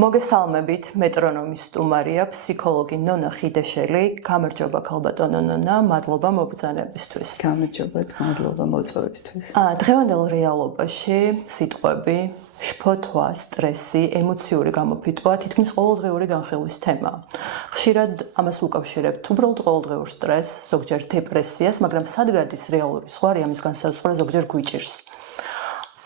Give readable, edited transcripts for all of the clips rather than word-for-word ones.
მოგესალმებით, მეტრონომის სტუმარია ფსიქოლოგი ნონა ხიდეშელი. გამარჯობა ქალბატონო ნონა, მადლობა მობრძანებისთვის. გამარჯობა, მადლობა მოწვევისთვის. დღევანდელ რეალობაში სიტყვები, შფოთვა, სტრესი, ემოციური გამოფიტვა თითქმის ყოველდღიური განხილვის თემაა. ხშირად ამას უკავშირებთ უბრალოდ ყოველდღიურ სტრესს, ზოგჯერ დეპრესიას, მაგრამ სად გადის რეალური ზღვარი ამის განსაზღვრა ზოგჯერ გვიჭირს.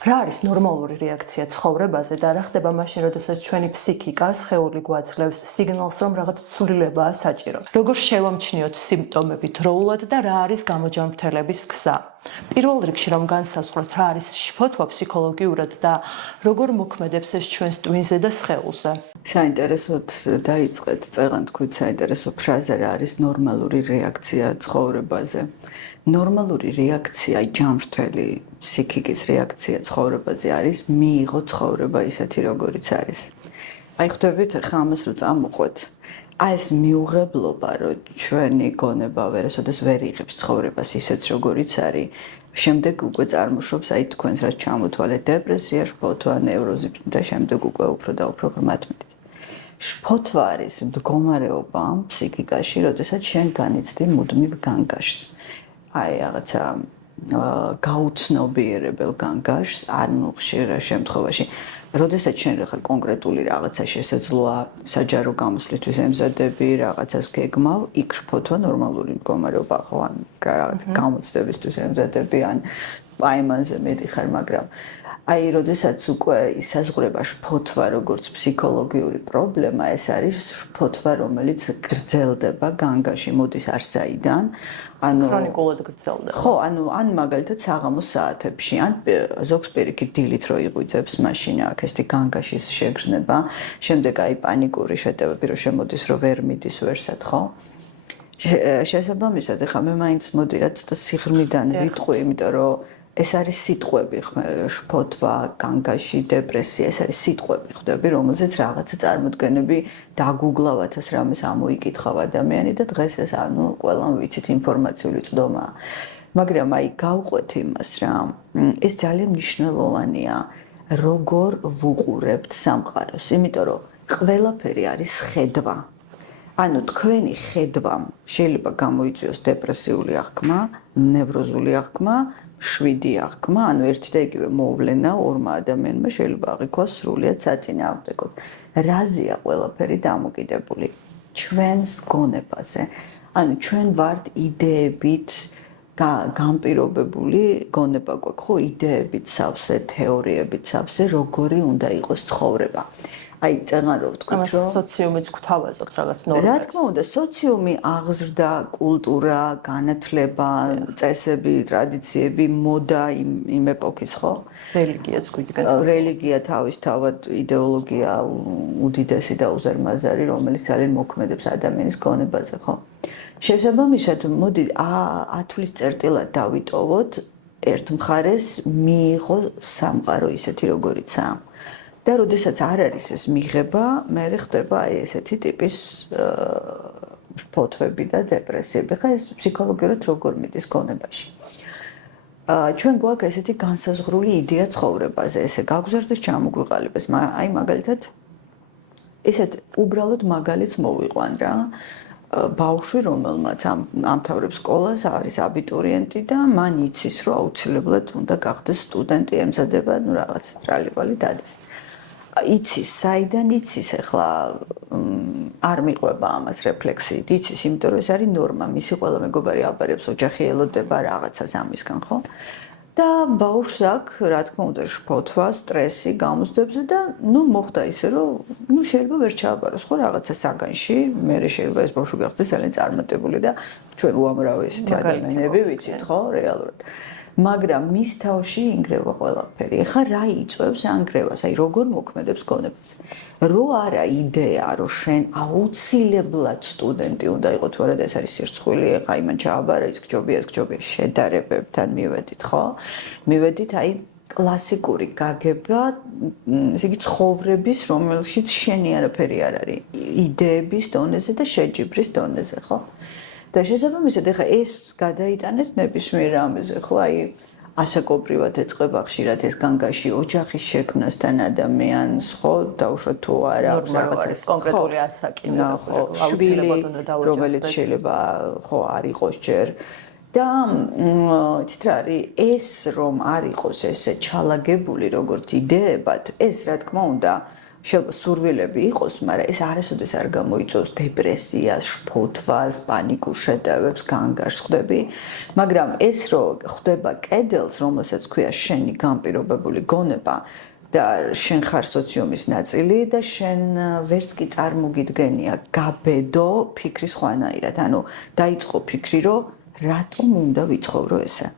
რა არის ნორმალური რეაქცია ცხოვრებაზე და რა ხდება მაშინ, როდესაც ჩვენი ფსიქიკა, სხეული გვაძლევს სიგნალს, რომ რაღაც ცვლილებაა საჭირო. როგორ შევამჩნიოთ სიმპტომები დროულად და რა არის გამოჯანმრთელების გზა? პირველ რიგში რომ განსაზღვროთ რა არის შფოთვა ფსიქოლოგიურად და როგორ მოქმედებს ეს ჩვენს ტვინზე და სხეულზე. საინტერესოდ დაიწყეთ წეღან თქვით საინტერესო ფრაზა რა არის ნორმალური რეაქცია ცხოვრებაზე. ნორმალური რეაქცია, ჯანმრთელი ფსიქიკის რეაქცია ცხოვრებაზე არის მიიღო ცხოვრება ისეთი როგორიც არის. აი ხვდებით ხა ამას რო წამოყვეთ. აი ეს მიუღებლობა რომ ჩვენი გონება ვერასოდეს ვერ იღებს ცხოვრებას ისეთ როგორიც არის. შემდეგ უკვე წარმოშობს აი თქვენს რაც ჩამოთვალეთ დეპრესია, შფოთვა, ნევროზი და შემდეგ უკვე უფრო და უფრო ღრმად მიდის. შფოთვა არის მდგომარეობა ფსიქიკაში, როდესაც შენ განიცდი მუდმივ განგაშს. აი რაღაცა გაუცნობიერებელ განგაშს, ანუ ხშირ შემთხვევაში, როდესაც შენ ხა კონკრეტული რაღაცა შესაძლოა საჯარო გამოსვლისთვის ემზადები, რაღაცას გეგმავ, იქ შფოთვა ნორმალური მდგომარეობა ხო, ან რაღაცა გამოცდებისთვის ემზადები, ან პაემანზე მიდიხარ, მაგრამ აი, როდესაც უკვე ისაზღვრება შფოთვა როგორც ფსიქოლოგიური პრობლემა, ეს არის შფოთვა, რომელიც გრძელდება განგაში, მოდის არსაიდან, ანუ ქრონიკულად გრძელდება. ხო, ან მაგალითად საღამოს საათებში, ან ზოგს პირიქით დილით რო იღვიძებს, მაშინ აქ ესეთი განგაშის შეგრძნება, შემდეგ აი პანიკური შეტევები რო შემოდის, რომ ვერ მიდის ვერსად, ხო? შესაბამისად, ეხლა მე მაინც მოდი რა ცოტა სიღრმიდან ვიტყვი, იმიტომ რომ ეს არის სიტყვები, შფოთვა, განგაში, დეპრესია, ეს არის სიტყვები, ხვდები, რომელზეც რაღაცა წარმოდგენები დაგუგლავათას რამეს ამოიკითხავ ადამიანი და დღეს ეს ანუ ყველამ ვიცით ინფორმაციული წდომაა. მაგრამ აი გავყვეთ იმას რა, ეს ძალიან მნიშვნელოვანია, როგორ ვუყურებთ სამყაროს, იმიტომ რომ ყველაფერი არის ხედვა. ანუ თქვენი ხედვა შეიძლება გამოიწვიოს დეპრესიული აღქმა, ნევროზული აღქმა, შვიდი აღქმა, ანუ ერთი და იგივე მოვლენა ორმა ადამიანმა შეიძლება აღიქვას სრულიად საწინააღმდეგოდ. რაზეა ყველაფერი დამოკიდებული? ჩვენს გონებაზე. ანუ ჩვენ ვართ იდეებით განპირობებული გონება გვაქვს, ხო, იდეებით სავსე, თეორიებით სავსე, როგორი უნდა იყოს ცხოვრება. აი, წეგან რო ვთქვით, რომ სოციუმიც გვთავაზობს რაღაც ნორმებს. რა თქმა უნდა, სოციუმი აღზრდა, კულტურა, განათლება, წესები, ტრადიციები, მოდა იმ ეპოქის, ხო? რელიგიაც გვიდგას. რელიგია თავისთავად იდეოლოგია უდიდესი და უზარმაზარი, რომელიც ძალიან მოქმედებს ადამიანის გონებაზე, ხო? შესაბამისად, მოდი 10 წერტილად დავიტოვოთ, ერთ მხარეს მიიღო სამყარო ისეთი როგორიცაა. და როდესაც არ არის ეს მიღება, მე ხდება აი ესეთი ტიპის შფოთვები და დეპრესიები. ხა ეს ფსიქოლოგიურად როგორ მიდის გონებაში. ჩვენ გვაქვს ესეთი განსაზღვრული იდეა ცხოვრებაზე, ესე გაგვზარდეს ჩამოგვიყალიბეს. აი მაგალითად ესეთ უბრალოდ მაგალითს მოვიყვან რა. ბავშვი, რომელმაც ამთავრებს სკოლას, არის აბიტურიენტი და მან იცის, რომ აუცილებლად უნდა გახდეს სტუდენტი, ემზადება, ну რაღაც ტრალივალი დადეს. იცის, საიდან იცის, ახლა არ მიყვება ამას რეფლექსიით, იცის, იმიტომ რომ ეს არის ნორმა, მისი ყველა მეგობარი აბარებს, ოჯახი ელოდება რაღაცას ამისგან, ხო? და ბავშვს აქვს, რა თქმა უნდა, შფოთვა, სტრესი გამოსდებზე და ну მოხდა ისე, რომ ну შეიძლება ვერ ჩააბაროს, ხო, რაღაცა საგანში, მე შეიძლება ეს ბავშვი გახდეს ძალიან წარმატებული და ჩვენ უამრავი ესეთი ადამიანები ვიცით, ხო, რეალურად. მაგრამ მის თავში ინგრევა ყველაფერი. ეხლა რა იწვევს ანგრევას? აი როგორ მოქმედებს გონებაზე? რო არა იდეა, რომ შენ აუცილებლად სტუდენტი უნდა იყო, თუ არა და ეს არის სირცხვილი, ეხლა იმან ჩააბარა, ის გჯობია, შედარებებთან მივედით, ხო? მივედით აი კლასიკური გაგება, ესე იგი ცხოვრების, რომელშიც შენი არაფერი არ არის, იდეების დონეზე და შეჯიბრის დონეზე, ხო? და შესაბამისად, ეხლა ეს გადაიტანეთ ნებისმიერ რამეზე, ხო? აი ასაკობრივად ეწყება ხშირად ეს განგაში ოჯახის შექმნასთან ადამიანს, ხო, დაუშვათ თუ არა რაღაცა კონკრეტული ასაკი, შვილი, რომელიც შეიძლება ხო არ იყოს ჯერ და იცით რა არის ეს რომ არ იყოს ესე ჩალაგებული როგორც იდეებად, ეს რა თქმა უნდა შეიძლება სურვილები იყოს, მაგრამ ეს არასოდეს არ გამოიწვევს დეპრესიას, შფოთვას, პანიკურ შეტევებს, განგაშს ხვდები, მაგრამ ეს რომ ხვდება კედელს, რომელსაც ქვია შენი განპირობებული გონება და შენ ხარ სოციუმის ნაწილი და შენ ვერც კი წარმოგიდგენია გაბედო ფიქრის ხვანაირად, ანუ დაიწყო ფიქრი, რომ რატომ უნდა ვიცხოვრო ესე?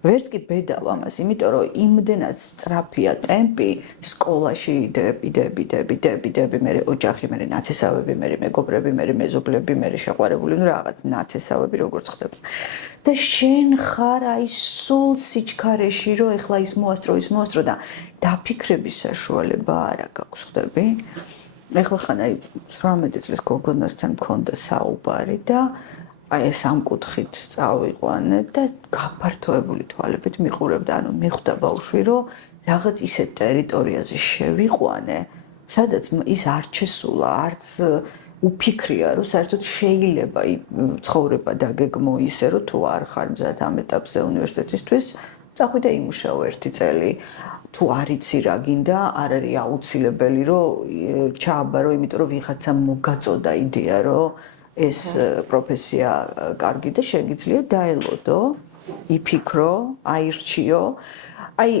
ვერც კი ბედავ ამას, იმიტომ რომ იმდენად სწრაფია ტემპი სკოლაში იდეები, მე ოჯახი, მე ნათესავები, მე მეგობრები, მე მეზობლები, მე შეყვარებული, ну რაღაც ნათესავები როგორც ხდება. და შენ ხარ აი სულ სიჩქარეში, რომ ეხლა ის მოასწრო და დაფიქრების საშუალება არა გაქვს, ხვდები? ეხლა ხან აი 18 წლის გოგონასთან მქონდა საუბარი და აი ეს ამ კუთხით წავიყვანებ და გაფართოებული თვალებით მიყურებდა, ანუ მიხვდა ბავშვი, რომ რაღაც ისეთ ტერიტორიაზე შევიყვანე, სადაც ის არ შესულა, არც უფიქრია, რომ საერთოდ შეიძლება ცხოვრება დაგეგმო ისე, რომ თუ არ ხარ მზად ამ ეტაპზე უნივერსიტეტისთვის, წახვიდე იმუშაო 1 წელი. თუ არ იცი რა გინდა, არ არის აუცილებელი, რომ ჩააბარო, იმიტომ რომ ვიღაცამ მოგაწოდა იდეა, რომ ეს პროფესია კარგი და შეგიძლია დაელოდო, იფიქრო, აირჩიო. აი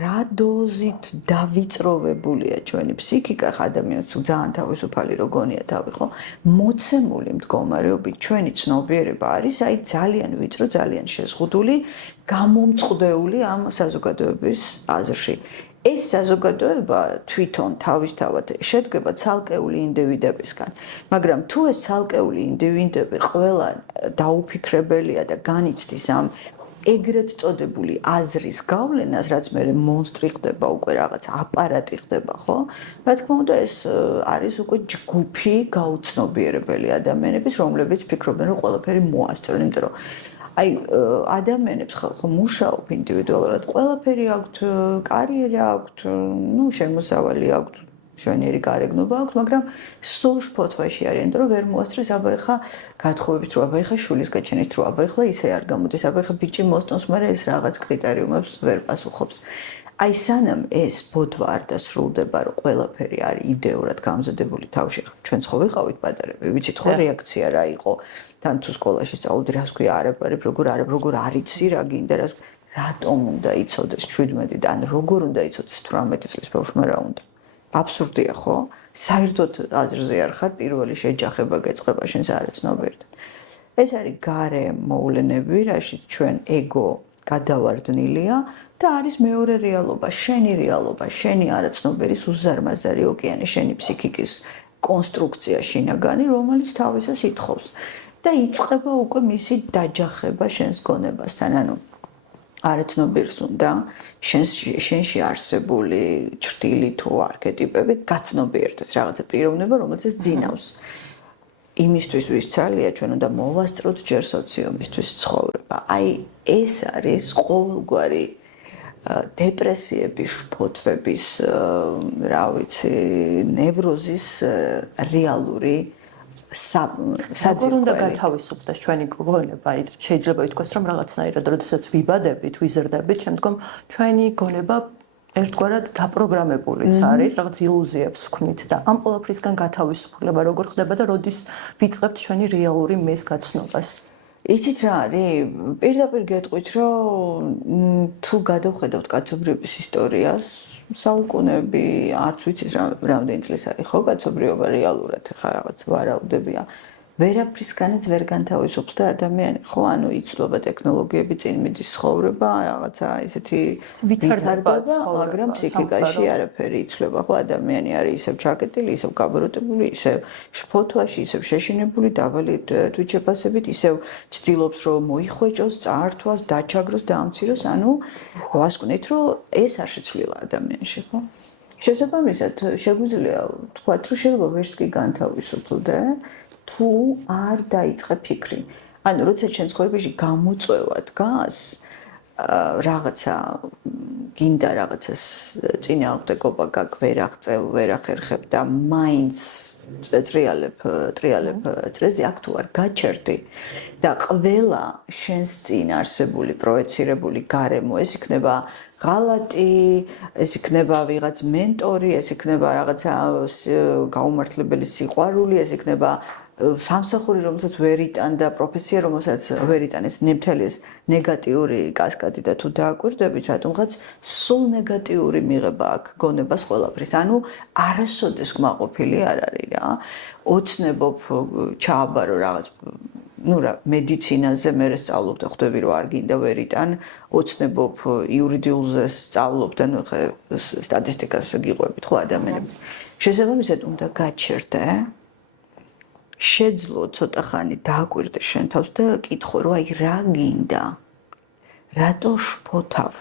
რა დოზით დავიწროვებულია ჩვენი ფსიქიკა, ადამიანს ძალიან თავისუფალი რო გონია თავი, ხო? მოცემული მდგომარეობით ჩვენი ცნობიერება არის აი ძალიან ვიწრო, ძალიან შეზღუდული, გამომწყდეული ამ საზოგადოების აზრში. ეს საზოგადოება თვითონ თავისთავად შედგება ცალკეული ინდივიდებისგან, მაგრამ თუ ეს ცალკეული ინდივიდები ყველა დაუფიქრებელია და განიცდის ამ ეგრეთ წოდებული აზრის გავლენას, რაც მე მონსტრი ხდება, უკვე რაღაც აპარატი ხდება, ხო? რა თქმა უნდა, ეს არის უკვე ჯგუფი გაუცნობიერებელი ადამიანების, რომლებიც ფიქრობენ, რომ ყველაფერი მოასწრონ, იმიტომ რომ აი ადამიანებს ხო მუშაობ ინდივიდუალურად, ყველაფერი აქვთ, კარიერა აქვთ, ну, შემოსავალი აქვთ, შვენიერი გარეგნობა აქვთ, მაგრამ სულ შფოთვაში არიან, იმიტომ რომ ვერ მოასწრეს, აბა ეხა გათხოვების დრო, აბა ეხა შულის გაჩენის დრო, აბა ეხლა ისე არ გამოდის, აბა ეხა ბიჭი მოსწონს, მაგრამ ეს რაღაც კრიტერიუმებს ვერ პასუხობს. აი სანამ ეს ბოდვა არ დასრულდება, რომ ყველაფერი არის იდეურად გამზადებული თავში, ჩვენც ხო ვიყავით პატარები, ვიცით ხო რეაქცია რა იყო, თან თუ სკოლაში სწავლობდი, რას ქვია არაფერი, როგორ არ იცი რა გინდა, რატომ უნდა იცოდეს 17 და ან როგორ უნდა იცოდეს 18 წლის ბავშვმა რა უნდა. აბსურდია ხო? საერთოდ აზრზე არ ხარ, პირველი შეჯახება გეწყება შენს არაცნობიერთან. ეს არის გარე მოვლენები, რაშიც ჩვენ ეგო გადავარდნილია და არის მეორე რეალობა, შენი არაცნობერის უზარმაზარი ოკეანე, შენი ფსიქიკის კონსტრუქცია შინაგანი, რომელიც თავისას ითხოვს და იწყება უკვე მისი დაჯახება შენს გონებასთან, ანუ არაცნობიერს უნდა შენში არსებული ჭრილი თუ არქეტიპები გაცნობიერდეს, რაღაცა პიროვნება, რომელსაც ძინავს. იმისთვის ვის ძალია ჩვენ უნდა მოვასწროთ ჯერ სოციუმისთვის ცხოვრება. აი ეს არის ყოველგვარი დეპრესიების, შფოთვების, რა ვიცი, ნევროზის რეალური როგორ უნდა გათავისუფლდეს ჩვენი გონება? შეიძლება ითქვას, რომ რაღაცნაირად, როდესაც ვიბადებით, ვიზრდებით, შემდგომ ჩვენი გონება ერთგვარად დაპროგრამებულიც არის, რაღაც ილუზიებს ვქმნით და ამ ყველაფრისგან გათავისუფლება როგორ ხდება და როდის ვიწყებთ ჩვენი რეალური მეს გაცნობას? იცით რა არის? პირდაპირ გეტყვით, რომ თუ გადავხედავთ კაცობრიობის ისტორიას, საუკუნეები, არც ვიცით რამდენი წლის არის ხო კაცობრიობა რეალურად, ხა რაღაც ვარაუდებია. ვერაფრისგანაც ვერ განთავისუფლდა ადამიანი, ხო, ანუ იცვლება ტექნოლოგიები, წინ მიდის ცხოვრება, რაღაცა ესეთი ვითარდება, მაგრამ ფსიქიკაში არაფერი იცვლება, ხო, ადამიანი არის ისევ ჩაკეტილი, ისევ გაბოროტებული, ისევ შფოთვაში, ისევ შეშინებული, დაბალი თვითშეფასებით, ისევ ცდილობს, რომ მოიხვეჭოს, წაართვას, დაჩაგროს, დაამციროს, ანუ ვასკვნით, რომ ეს არ შეცვლილა ადამიანში, ხო? შესაბამისად, შეგვიძლია ვთქვათ, რომ შეიძლება ვერც კი განთავისუფლდე, თუ არ დაიწყე ფიქრი. ანუ როცა ჩვენ ცხოვრებაში გამოწვევა დგას, რაღაცა გინდა რაღაცას წინააღმდეგობა ვერ აღწევ, ვერ ახერხებ და მაინც ტრიალებ წრეზე აქ თუ არ გაჩერდი და ყველა შენს წინ არსებული პროეცირებული გარემო ეს იქნება ღალატი, ეს იქნება ვიღაც მენტორი, ეს იქნება რაღაცა გაუმართლებელი სიყვარული, ეს იქნება სამსახური, რომელსაც ვერ იტან და პროფესია, რომელსაც ვერ იტან, ეს მთელი ეს ნეგატიური კასკადი და თუ დააკვირდებით, რატომღაც სულ ნეგატიური მიღება აქვს გონებას ყველაფრის. ანუ არასოდეს კმაყოფილი არ არის რა. ოცნებობ ჩააბარო რაღაც მედიცინაზე მე სწავლობ და ხვდები რომ არ გინდა ვერ იტან, ოცნებობ იურიდიულზე სწავლობ და ნუ ხე სტატისტიკას გიყვებით ხო ადამიანებს. შესაბამისად უნდა გაჩერდე შეძლო ცოტა ხანი დააკვირდე შენ თავს და კითხო რომ აი რა გინდა რატო შფოთავ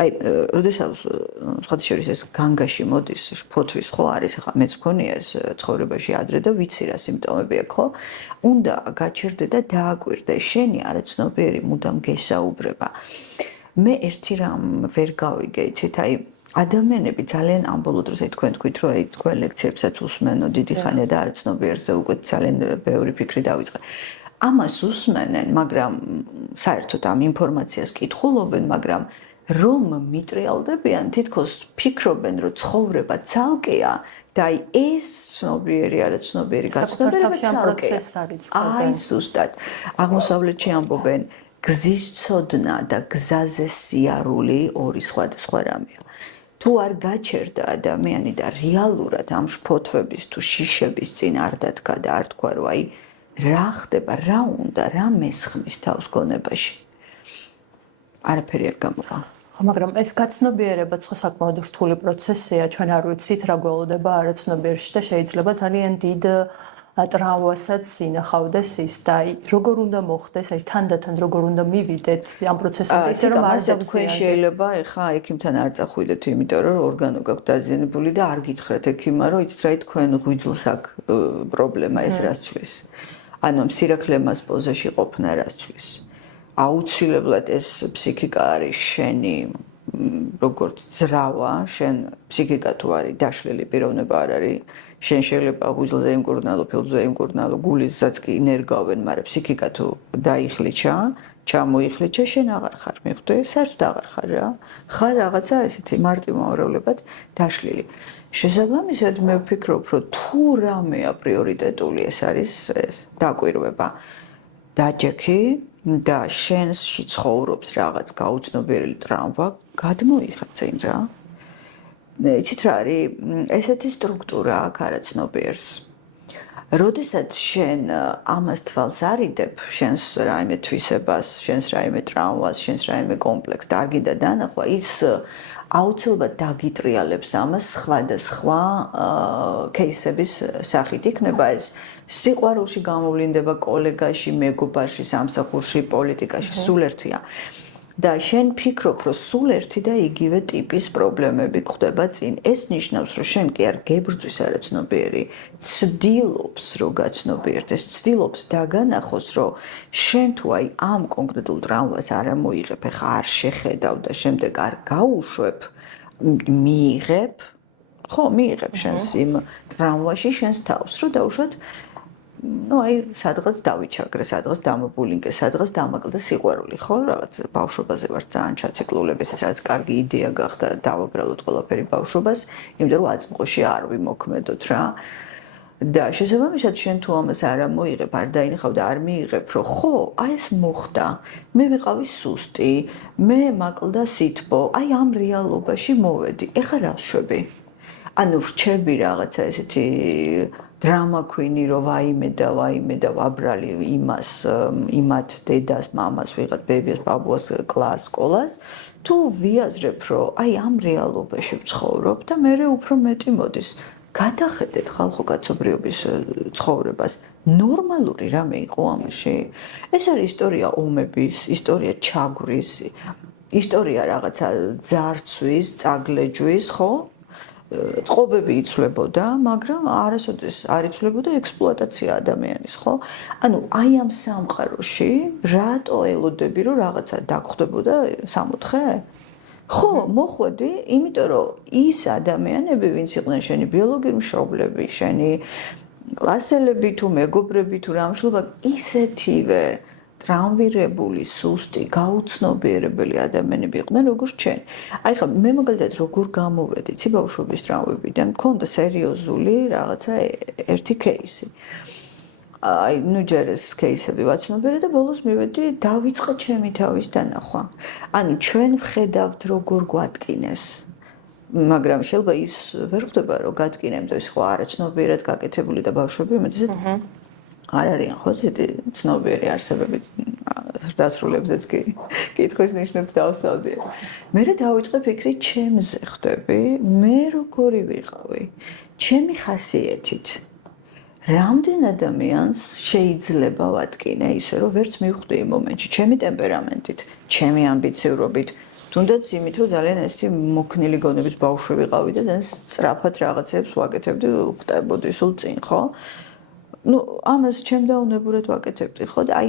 აი როდესაც სხვათა შორის ეს განგაში მოდის შფოთვის ხო არის ახლა მეც მქონია ეს ცხოვრებაში ადრე და ვიცი რა სიმპტომები აქვს ხო უნდა გაჩერდე და დააკვირდე შენი არაცნობიერი მუდამ გესაუბრება მე ერთი რამ ვერ გავიგე იცით აი ადამიანები ძალიან ამბოლო დროს აი თქვენ თქვით რომ აი თქვენ ლექციებსაც უსმენო დიდი ხანია და არაცნობიერზე უკვე ძალიან ბევრი ფიქრი დავიწყე. ამას უსმენენ, მაგრამ საერთოდ ამ ინფორმაციას კითხულობენ, მაგრამ რომ მიტრიალდებიან, თითქოს ფიქრობენ, რომ ცხოვრება ცალკეა და აი ეს ცნობიერი არაცნობიერი გაცნობიერება ცალკეა. აი ზუსტად. აღმოსავლეთში ამბობენ გზის ცოდნა და გზაზე სიარული ორი სხვადასხვა რამეა. თუ არ გაჩერდა ადამიანი და რეალურად ამ შფოთვების თუ შიშების წინ არ დადგა და არ თქვა რომ აი რა ხდება, რა უნდა, რა მესხმის თავს გონებაში. არაფერი არ გამოვა. ხო, მაგრამ ეს გაცნობიერება ხო საკმაოდ რთული პროცესია, ჩვენ არ ვიცით რა გველოდება არაცნობიერში და შეიძლება ძალიან დიდ ტრამვასაც ინახავდეს ის და აი როგორ უნდა მოხდეს აი თანდათან როგორ უნდა მივიდეთ ამ პროცესამდე ისე რომ არ თქვენ შეიძლება ეხა ექიმთან არ წახვიდეთ იმიტომ რომ ორგანო გაქვთ დაზიანებული და არ გითხრათ ექიმმა რომ იცით რა თქვენ ღვიძლს აქვს პრობლემა ეს რას ცვლის ანუ მსირაქლემას პოზაში ყოფნა რას ცვლის აუცილებლად ეს ფსიქიკა არის შენი როგორც ძრავა შენ ფსიქიკა თუ არის დაშლილი პიროვნება არ არის შენ შეიძლება ღვიძლზე იმკურნალო, ფილტვზე იმკურნალო, გულისაც კი ინერგავენ, მაგრამ ფსიქიკა თუ დაიხლიჩა, ჩამოიხლიჩა, შენ აღარ ხარ, მიხვდე? საერთოდ აღარ ხარ რა. ხარ რაღაცა ესეთი მარტივმაურებლებად დაშლილი. შესაბამისად, მე ვფიქრობ, რომ თუ რამეა პრიორიტეტული ეს არის ეს დაკვირვება. დაჯექი და შენში ცხოვრობს რაღაც გაუცნობიერი ტრამვა, გადმოიხადე იმ რა. იცით რა არის ესეთი სტრუქტურა აქვს არაცნობიერს. როდესაც შენ ამას თვალს არიდებ, შენს რაიმე თვისებას, შენს რაიმე ტრამვას, შენს რაიმე კომპლექსს და არ გინდა დანახვა, ის აუცილებლად დაგიტრიალებს ამას სხვადასხვა кейსების სახით. იქნება ეს სიყვარულში გამოვლინდება, კოლეგაში, მეგობარში, სამსახურში, პოლიტიკაში, სულ ერთია. და შენ ფიქრობ, რომ სულ ერთი და იგივე ტიპის პრობლემები გვხვდება წინ. ეს ნიშნავს, რომ შენ კი არ გებრძვის არაცნობიერი, ცდილობს, რომ გაცნობიერდეს, ცდილობს დაგანახოს, რომ შენ თუ აი ამ კონკრეტულ ტრამვას არ ამოიღებ, ეხა არ შეხედავ და შემდეგ არ გაუშვებ, მიიღებ, ხო, მიიღებ შენს იმ ტრამვაში შენს თავს, რომ დაუშვათ ну აი სადღაც დავიჩაგრე, სადღაც დამობულინგე, სადღაც დამაკლდა სიყვარული, ხო? რაღაც ბავშვობაზე ვარ ძალიან ჩაცეკლულები, ეს რაც კარგი იდეა გახდა დავაბრალოთ ყველაფერი ბავშვობას, იმიტომ რომ აწმყოში არ ვიმოქმედოთ რა. და შესაბამისად შენ თუ ამას არ ამოიღებ, არ დაინახავ და არ მიიღებ, რომ ხო, აი ეს მოხდა. მე ვიყავი სუსტი, მე მაკლდა სითბო, აი ამ რეალობაში მოვედი. ეხა რა ვშვები? ანუ ვრჩები რაღაცა ესეთი დრამა ქვინი რომ ვაიმე და ვაბრალი იმას, იმათ დედას, მამას, ვიღათ ბებიას, ბაბუას, კლასს, სკოლას, თუ ვიაზრებ რომ აი ამ რეალობაში ვცხოვრობ და მე უფრო მეტი მოდის. გადახედეთ ხალხო კაცობრიობის ცხოვრებას. ნორმალური რამე იყო ამაში. ეს არის ისტორია ომების, ისტორია ჩაგვრის, ისტორია რაღაცა ძარცვის, წაგლეჯვის, ხო? წყობები იცვლებოდა, მაგრამ არასოდეს არ იცვლებოდა ექსპლუატაცია ადამიანის, ხო? ანუ აი ამ სამყაროში რატო ელოდები რომ რაღაცა დაგხვდებოდა 64? ხო, მოხვედი, იმიტომ რომ ის ადამიანები, ვინც იყვნენ შენი ბიოლოგიური მშობლები, შენი კლასელები თუ მეგობრები თუ რამშლობა, ისეთივე ტრამვირებული, სუსტი, გაუცნობიერებელი ადამიანები იყვნენ, როგორც შენ. აი ხა მე მაგალითად როგორ გამოვედი ცი ბავშვობის ტრამვებიდან, მქონდა სერიოზული რაღაცა ერთი кейსი. აი ნუ ჯერ ეს кейსები ვაცნობიერე და ბოლოს მივედი, დავიწყე ჩემი თავის დანახვა. ანუ ჩვენ ვხედავთ როგორ გვატკინეს. მაგრამ შეიძლება ის ვერ ხდება რომ გატკინებდე ის ხო არაცნობიერად გაკეთებული და ბავშვები უმეტესად არ არიან ხო ცეთი ცნობიერი არსებები დასრულებზეც კი კითხვის ნიშნებს დავსავდი. მე დავიწყე ფიქრი ჩემზე ხვდები, მე როგორი ვიყავი, ჩემი ხასიათით. რამდენ ადამიანს შეიძლება ვატკინე ისე რომ ვერც მივხვდი იმ მომენტში, ჩემი ტემპერამენტით, ჩემი ამბიციურობით, თუნდაც იმით რომ ძალიან ესეთი მოქნილი გონების ბავშვი ვიყავი და ძალიან სწრაფად რაღაცებს ვაკეთებდი, ვხტებოდი სულ წინ, ხო? ну ამას ჩემ დაუნებურად ვაკეთებდი ხო და აი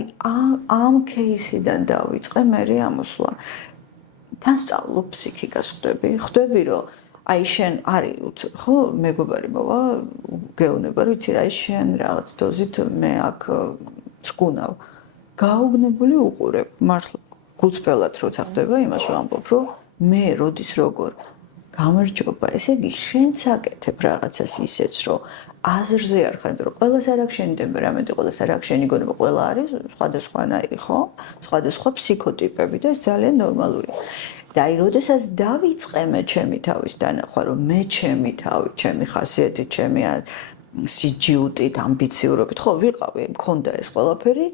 ამ кейსიდან დავიწყე მე ამოსვლა თან სწავლობ ფსიქიკას ხვდები რომ აი შენ არის ხო მეგობარი მოვა გეუბნება რომ იცი რა შენ რაღაც დოზით მე აქ ჭკუნავ გაუგნებული უყურებ მართლა გულწრფელად როცა ხდება იმას ვამბობ რომ მე როდის როგორ გამარჯობა ესე იგი შენც აკეთებ რაღაცას ისეც რომ აზრზე არ ხარ, იმიტომ რომ ყველას არ აქვს შენი ტემპერამენტი, ყველას არ აქვს შენი გონება, ყველა არის სხვადასხვანაირი, ხო? სხვადასხვა ფსიქოტიპები და ეს ძალიან ნორმალურია. და აი, როდესაც დავიწყე მე ჩემი თავის დანახვა, რომ მე ჩემი თავი, ჩემი ხასიათით, ჩემი სიჯიუტით, ამბიციურობით, ხო, ვიყავი, მქონდა ეს ყველაფერი,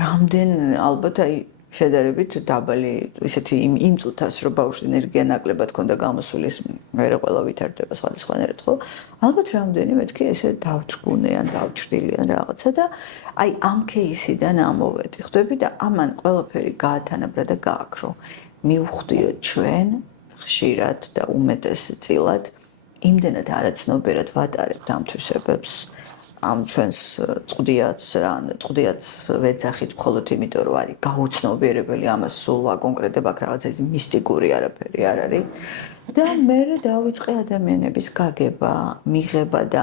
რამდენ ალბათ აი შედარებით დაბალი ისეთი იმ წუთას რომ ბავშვს ენერგია ნაკლებად ქონდა გამოსული მერე ყველა ვითარდება სხვადასხვანაირად ხო ალბათ რამდენიმე მეთქი ესე დავჭკუნე ან დავჭრილი ან რაღაცა და აი ამ кейსიდან ამოვედი ხვდები და ამან ყველაფერი გაათანაბრა და გააქრო მივხვდი რომ ჩვენ ხშირად და უმეტესწილად იმდენად არაცნობიერად ვატარებთ ამ თვისებებს ამ ჩვენს წვდიაც ვეძახით მხოლოდ იმიტომ რომ არის გაუცნობიერებელი ამას სულ ვაკონკრეტებ აქ რაღაცა ის მისტიკური არაფერი არ არის და მე დავიწყე ადამიანების გაგება, მიღება და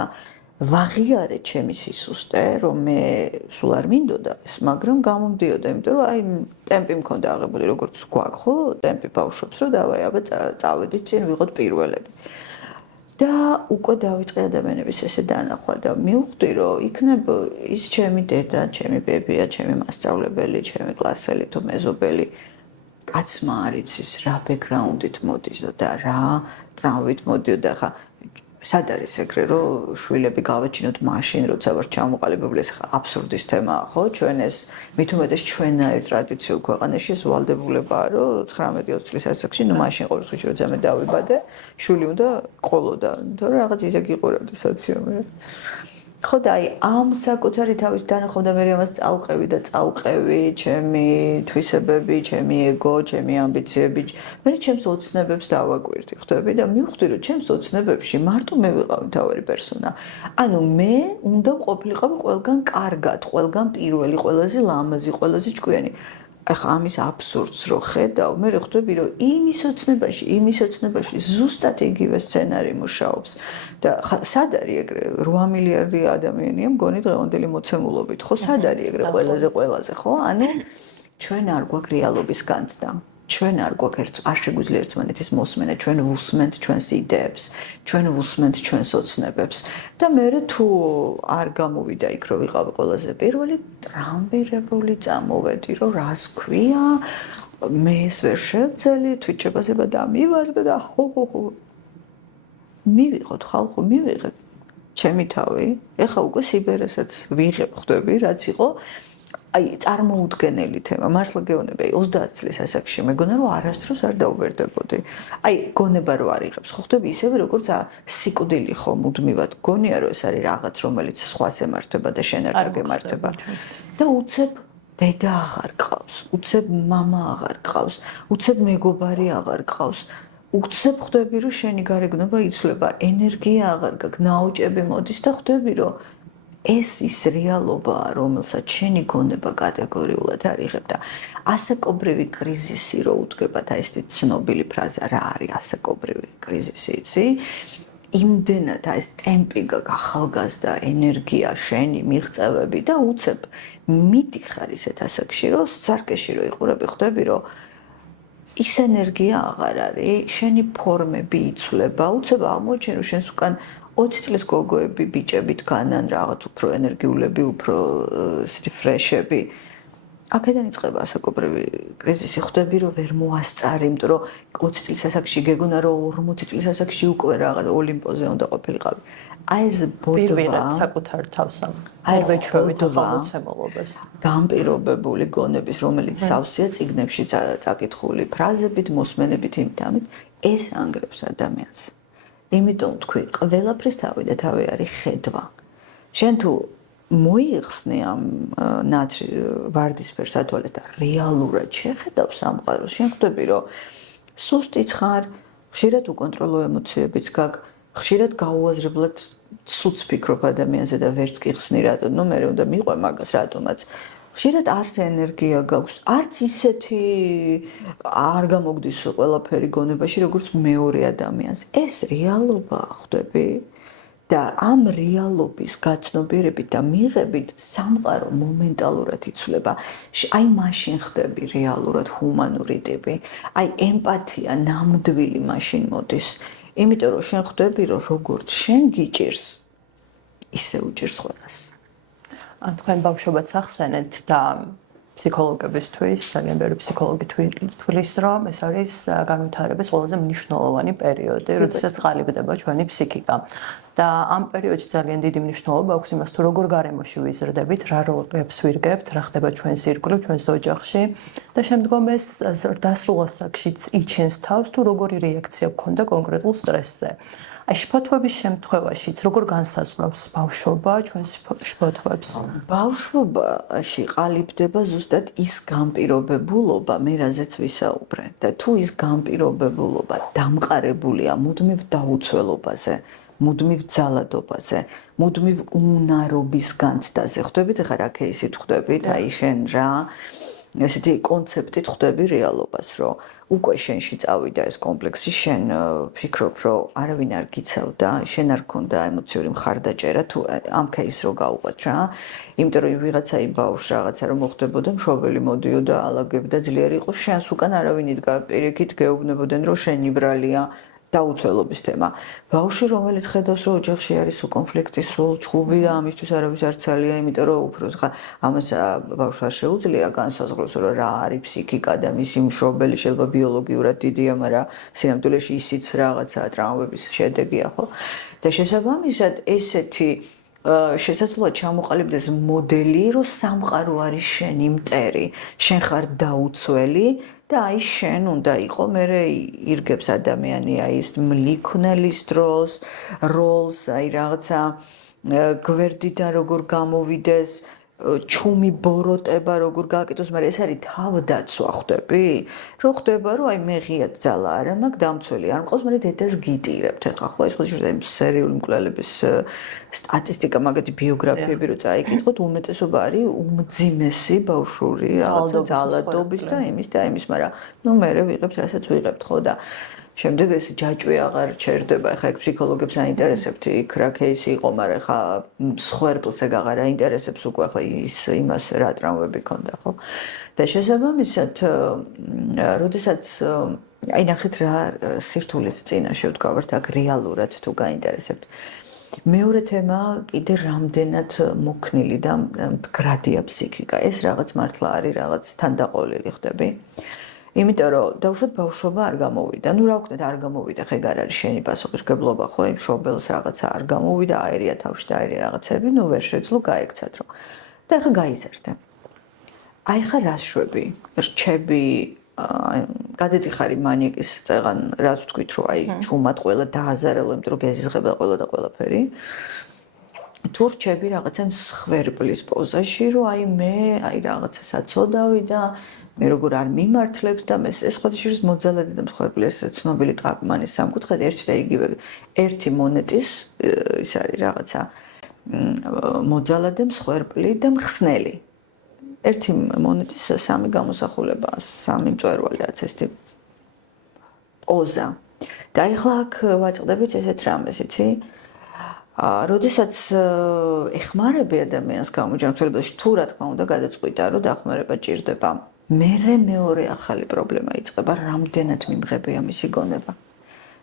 ვაღიარე ჩემი სისუსტე რომ მე სულ არ მინდოდა ეს მაგრამ გამომდიოდა იმიტომ რომ აი ტემპი მქონდა აღებული როგორც გვაქვს ხო ტემპი ბავშვებს რომ დავაი აბა წავედით წინ ვიღოთ პირველები და უკვე დავიწყე ადამიანების ესე დანახვა და მივხვდი რომ იქნებ ის ჩემი დედა, ჩემი ბებია, ჩემი მასწავლებელი, ჩემი კლასელი თუ მეზობელი კაცმა არ იცის რა ბექგრაუნდით მოდის და რა ტრამვით მოდიოდა ხა სად არის ეგრე რომ შვილები გავაჩინოთ მაშინ როცა ვარ ჩამოყალიბებული ეს აბსურდის თემაა ხო ჩვენ ეს მით უმეტეს ჩვენაირ ტრადიციულ ქვეყანაში ეს ვალდებულებაა რომ 19-20 წლის ასაკში ნუ მაშინ ყოველ случае როცა მე დავიბადე შვილი უნდა ყოლოდა თორე რაღაც ისე გიყურებდა სოციუმი ხო და აი ამ საკუთარი თავის დანახვა და მე ამას წავყევი და წავყევი ჩემი თვისებები, ჩემი ეგო, ჩემი ამბიციები, მე ჩემს ოცნებებს დავაკვირდი, ხვდები და მივხვდი რომ ჩემს ოცნებებში მარტო მე ვიყავი თავი პერსონა. ანუ მე უნდა ყოფილიყავი ყველგან კარგად, ყველგან პირველი, ყველაზე ლამაზი, ყველაზე ჭკვიანი. ახლა ამის აბსურდს რო ხედავ, მე ხვდები რომ იმის ოცნებაში ზუსტად იგივე სცენარი მუშაობს და სად არის ეგრე 8 მილიარდი ადამიანია მგონი დღევანდელი მოცემულობით, ხო, სად არის ეგრე ყველაზე, ხო? ანუ ჩვენ არ გვაქვს რეალობის განცდა. ჩვენ არ გვაქვს არ შეგვიძლია ერთმანეთის მოსმენა, ჩვენ ვუსმენთ ჩვენს იდეებს, ჩვენ ვუსმენთ ჩვენს ოცნებებს და მე თუ არ გამოვიდა იქ რომ ვიყავი ყველაზე პირველი ტრამვირებული წამოვედი რომ რას ქვია მე ეს ვერ შევძელი თვითშეფასება დამივარდა და ჰო მივიღოთ ხალხო მივიღეთ ჩემი თავი ეხა უკვე სიბერესაც ვიღებ ხვდები რაც იყო აი წარმოუდგენელი თემა მართლა გეუბნები 30 წლის ასაკში მეგონა რომ არასდროს არ დაუბერდებოდი აი გონება რო არიღებს ხო ხდები ისევე როგორც სიკვდილი ხო მუდმივად გონია რომ ეს არის რაღაც რომელიც სხვას ემართება და შენ არ გაგემართება და უცებ დედა აღარ გყავს უცებ მამა აღარ გყავს უცებ მეგობარი აღარ გყავს უცებ ხვდები რომ შენი გარეგნობა იცვლება, ენერგია აღარ გაქვს, ნაოჭები მოდის და ხვდები რომ ეს ის რეალობაა, რომელსაც შენი გონება კატეგორიულად არ იღებ და ასაკობრივი კრიზისი რო უდგებათ, აი ესეთი ცნობილი ფრაზა რა არის ასაკობრივი კრიზისი, იცი? იმდენად აი ეს ტემპი გაქვს, ახალგაზრდა ენერგია, შენი მიღწევები და უცებ მიდიხარ ისეთ ასაკში, რომ სარკეში რო იყურები, ხვდები რომ ის ენერგია აღარ არის, შენი ფორმები იცვლება, უცებ აღმოჩენ რომ შენს უკან 20 წლის გოგოები, ბიჭები დგანან, რაღაც უფრო ენერგიულები, უფრო ესეთი ფრეშები. აქედან იწყება ასაკობრივი კრიზისი, ხვდები რომ ვერ მოასწარი, იმიტომ რომ 20 წლის ასაკში გეგონა რომ 40 წლის ასაკში უკვე რაღაც ოლიმპოზე უნდა ყოფილიყავი. აი ეს ბოდვა საკუთარ თავს არ ვეჩვევით ხოლმეცემულობას. განპირობებული გონების, რომელიც სავსეა წიგნებში წაკითხული ფრაზებით, მოსმენებით, იმით, ეს ანგრევს ადამიანს. იმიტომ თქვი, ყველაფრის თავი და თავი არის ხედვა. შენ თუ მოიხსნე ამ ნაცრი ვარდისფერ სათვალეს და რეალურად შეხედავ სამყაროს, შენ ხვდები, რომ სუსტიც ხარ, ხშირად უკონტროლო ემოციებიც გაქვს, ხშირად გაუაზრებლად ცუდს ფიქრობ ადამიანზე და ვერც კი ხსნი რატო, ნუ მე უნდა მიყვე მაგას რატომაც. ხშირად არც ენერგია გაქვს, არც ისეთი არ გამოგდის ყველაფერი გონებაში, როგორც მეორე ადამიანს. ეს რეალობაა, ხვდები? და ამ რეალობის გაცნობიერებით და მიღებით სამყარო მომენტალურად იცვლება. აი მაშინ ხდები რეალურად ჰუმანური ტიპი. აი ემპათია ნამდვილი მაშინ მოდის. იმიტომ რომ შენ ხვდები რომ როგორც შენ გიჭირს, ისე უჭირს ყველას. თქვენ ბავშვობაც ახსენეთ და ფსიქოლოგებისთვის, ძალიან ბევრი ფსიქოლოგი თვლის, რომ ეს არის განვითარების ყველაზე მნიშვნელოვანი პერიოდი, როდესაც ყალიბდება ჩვენი ფსიქიკა. და ამ პერიოდში ძალიან დიდი მნიშვნელობა აქვს იმას, თუ როგორ გარემოში ვიზრდებით, რა როლებს ვირგებთ, რა ხდება ჩვენს ირგვლივ, ჩვენს ოჯახში და შემდგომ ეს დასრულ ასაკშიც იჩენს თავს, თუ როგორი რეაქცია გქონდა კონკრეტულ სტრესზე. აი შფოთვების შემთხვევაშიც როგორ განსაზღვრავს ბავშვობა ჩვენს შფოთვებს? ბავშვობაში ყალიბდება ზუსტად ის განპირობებულობა, მე რაზეც ვისაუბრე და თუ ის განპირობებულობა დამყარებულია მუდმივ დაუცველობაზე, მუდმივ ძალადობაზე, მუდმივ უნარობის განცდაზე. ხვდებით ახლა რა кейსით ხვდებით, აი შენ რა ესეთი კონცეპტით ხვდები რეალობას, რომ უკვე შენში წავიდა ეს კომპლექსი, შენ ფიქრობ, რომ არავინ არ გიცავდა, შენ არ გქონდა ემოციური მხარდაჭერა, თუ ამ кейსს რო გავუყვეთ რა. იმიტომ რომ ვიღაცა ბავშვი რაღაცა რომ მოხდებოდა, მშობელი მოდიოდა, ალაგებდა, ძლიერი იყო, შენს უკან არავინ იდგა, პირიქით გეუბნებოდნენ, რომ შენი ბრალია. დაუცველობის თემა. ბავშვი, რომელიც ხედავს, რომ ოჯახში არის კონფლიქტი, სულ ჩხუბი და ამისთვის არავის არ ცალია, იმიტომ რომ უფრო ხა ამას ბავშვს არ შეუძლია განსაზღვროს, რომ რა არის ფსიქიკა და მისი მშობელი შეიძლება ბიოლოგიურად დიდია, მაგრამ სინამდვილეში ისიც რაღაცაა ტრავმების შედეგია, ხო? და შესაბამისად ესეთი შესაძლოა ჩამოყალიბდეს მოდელი, რომ სამყარო არის შენი მტერი, შენ ხარ დაუცველი და აი შენ უნდა იყო მერე ირგებს ადამიანი აი ეს მლიქნელის როლს აი რაღაცა გვერდიდან როგორ გამოვიდეს ჩუმი ბოროტება როგორ გააკეთოს, მაგრამ ეს არის თავდაცვა, ხვდები? რო ხდება, რომ აი მე ღიად ძალა არ მაქვს, დამცველი არ მყავს, მაგრამ დედას გიტირებთ ახლა, ხო? ეს ხოთი სერიული მკვლელების სტატისტიკა, მაგათი ბიოგრაფიები რო წაიკითხოთ, უმეტესობა არის უმძიმესი ბავშვური რაღაცა ძალადობის და იმის, მაგრამ ნუ მე ვიღებთ, რასაც ვიღებთ, ხო და შემდეგ ეს ჯაჭვი აღარ ჩერდება, ეხლა ეგ ფსიქოლოგებს აინტერესებთ, იქ რა кейსი იყო, მაგრამ ეხლა მსხვერპლს ეგ აღარ აინტერესებს უკვე ეხლა იმას რა ტრავმები ქონდა, ხო? და შესაბამისად, როდესაც აი ნახეთ რა სირთულეს წინაშე ვდგავართ აქ რეალურად თუ გაინტერესებთ. მეორე თემა კიდე რამდენად მოქნილი და მდგრადია ფსიქიკა. ეს რაღაც მართლა არის რაღაც თანდაყოლილი, ხვდები? იმიტომ რომ დავუშვათ ბავშვობა არ გამოვიდა. ნუ რა ვქნათ არ გამოვიდა, ხე გარ არის შენი პასუხისმგებლობა, ხო, იმ შობელს რაღაცა არ გამოვიდა, აერია თავში და აერია რაღაცები, ნუ ვერ შეძლო გაექცათ რომ. და ახლა გაიზარდა. აი ხა რას შვები? რჩები, გადადიხარი მანიაკის წეღან, რაც ვთქვით, რომ აი ჩუმად ყველა დააზარალო, იმიტომ რომ გეზიზღება ყველა და ყველაფერი. თუ რჩები რაღაცა მსხვერპლის პოზაში, რომ აი მე აი რაღაცა საწოდავი და მე როგორ არ მიმართლებს და მე ეს ხოთიშის მოძალადი და მსხვერპლი ეს ცნობილი კაპმანის სამკუთხედი ერთი და იგივე ერთი მონეტის ის არის რაღაცა მოძალადე მსხვერპლი და მხსნელი ერთი მონეტის სამი გამოსახულება სამი მწვერვალი რაც ესეთი პოზა და ეხლა აქ ვაწყდებით ესეთ რამეს იცი როდესაც ეხმარები ადამიანს გამოჯანმრთელებაში თუ რა თქმა უნდა გადაწყვიტა რომ დახმარება ჭირდება მერე მეორე ახალი პრობლემა იწყება რამდენად მიმღებია მისი გონება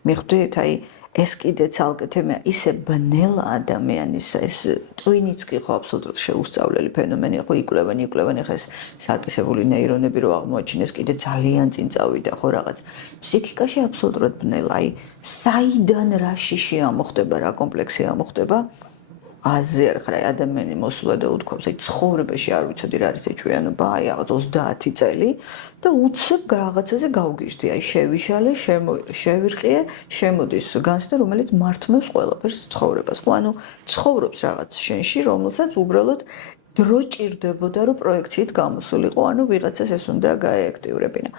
მიხვდით აი ეს კიდე ცალკე თემა ისე ბნელა ადამიანის ეს ტვინიც კი ხო აბსოლუტურად შეუსწავლელი ფენომენი ხო იკვლევენ ხა ეს საკისებული ნეირონები რო აღმოაჩინეს კიდე ძალიან წინ წავიდა ხო რაღაც ფსიქიკაში აბსოლუტურად ბნელა აი საიდან რა შიში ამოხდება რა კომპლექსი ამოხდება აზერ ხარ აი ადამიანი მოსულა და უთქვამს აი ცხოვრებაში არ ვიცოდი რა არის ეჩვიანობა აი რაღაც 30 წელი და უცებ რაღაცაზე გავგიჟდი აი შევიშალე შევირყიე შემოდის განცდა რომელიც მართმევს ყველაფერს ცხოვრებას ხო ანუ ცხოვრობს რაღაც შენში რომელსაც უბრალოდ დრო ჭირდებოდა რომ პროექციით გამოსულიყო ანუ ვიღაცას ეს უნდა გაეაქტიურებინა